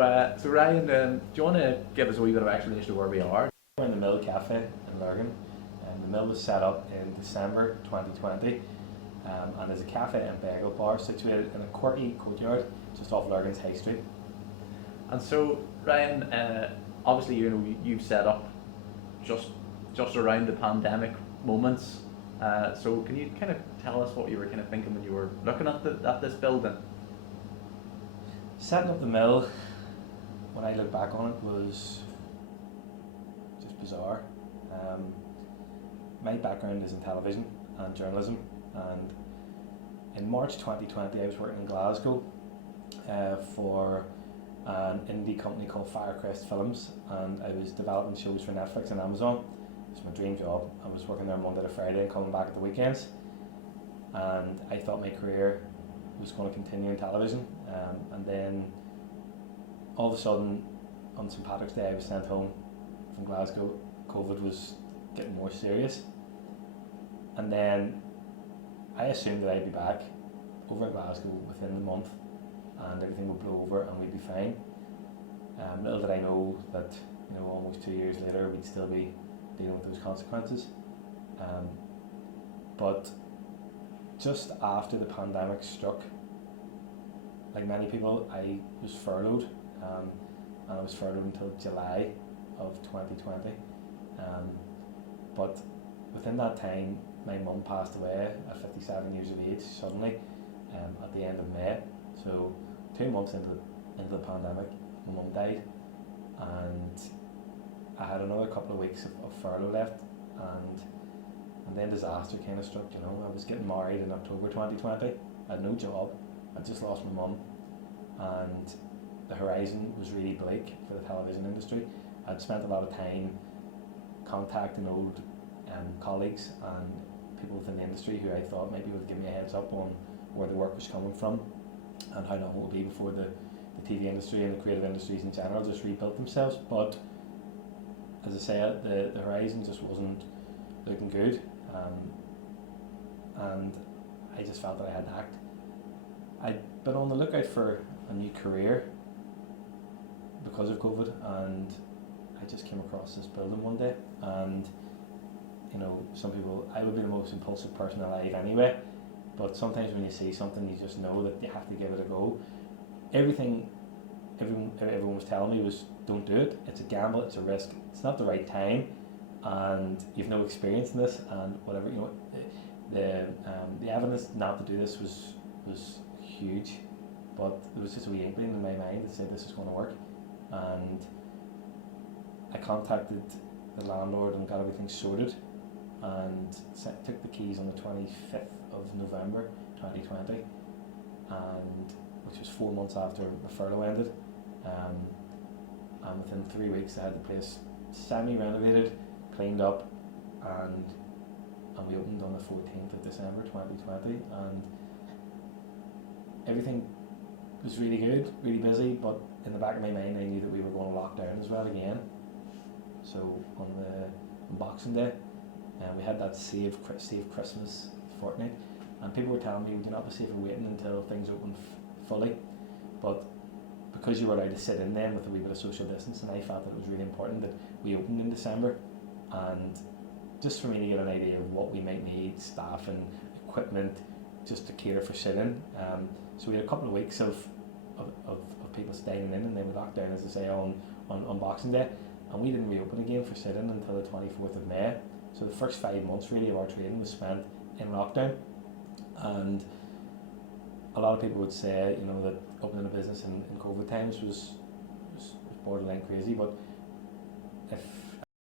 So Ryan, do you want to give us a wee bit of explanation of where we are? We're in the Mill Café in Lurgan, and the mill was set up in December 2020, and is a cafe and bagel bar situated in a courtyard just off Lurgan's High Street. And so Ryan, obviously you've set up just around the pandemic moments. So can you kind of tell us what you were kind of thinking when you were looking at this building? Setting up the mill, when I look back on it, was just bizarre. My background is in television and journalism, and in March 2020 I was working in Glasgow for an indie company called Firecrest Films, and I was developing shows for Netflix and Amazon. It's my dream job. I was working there Monday to Friday and coming back at the weekends, and I thought my career was going to continue in television, and then all of a sudden on St Patrick's Day I was sent home from Glasgow. COVID was getting more serious, and then I assumed that I'd be back over in Glasgow within the month and everything would blow over and we'd be fine. Little did I know that, almost 2 years later we'd still be dealing with those consequences. But just after the pandemic struck, like many people, I was furloughed, and I was furloughed until July of 2020. But within that time, my mum passed away at 57 years of age suddenly, at the end of May. So 2 months into the pandemic, my mum died, and I had another couple of weeks of furlough left, and then disaster kind of struck. I was getting married in October 2020. I had no job. I just lost my mum, and the horizon was really bleak for the television industry. I'd spent a lot of time contacting old colleagues and people within the industry who I thought maybe would give me a heads up on where the work was coming from and how long it would be before the TV industry and the creative industries in general just rebuilt themselves. But as I say, the horizon just wasn't looking good, and I just felt that I had to act. I'd been on the lookout for a new career because of COVID, and I just came across this building one day, and some people, I would be the most impulsive person alive anyway, but sometimes when you see something you just know that you have to give it a go. Everyone was telling me was, don't do it, it's a gamble, it's a risk, it's not the right time, and you've no experience in this, and whatever, the evidence not to do this was huge, but there was just a wee inkling in my mind that said this is going to work. And I contacted the landlord and got everything sorted, and took the keys on the 25th of November 2020, and which was 4 months after the furlough ended. And within 3 weeks I had the place semi-renovated, cleaned up, and we opened on the 14th of December 2020, and everything was really good, really busy, but in the back of my mind I knew that we were going to lock down as well again. So on Boxing Day, we had that save Christmas fortnight, and people were telling me, would you not be safer waiting until things open fully? But because you were allowed to sit in then with a wee bit of social distance, and I felt that it was really important that we opened in December, and just for me to get an idea of what we might need, staff and equipment, just to cater for sit-in. So we had a couple of weeks of people staying in, and then we locked down, as I say, on Boxing Day, and we didn't reopen again for sit-in until the 24th of May. So the first 5 months really of our trading was spent in lockdown, and a lot of people would say, that opening a business in COVID times was borderline crazy, but if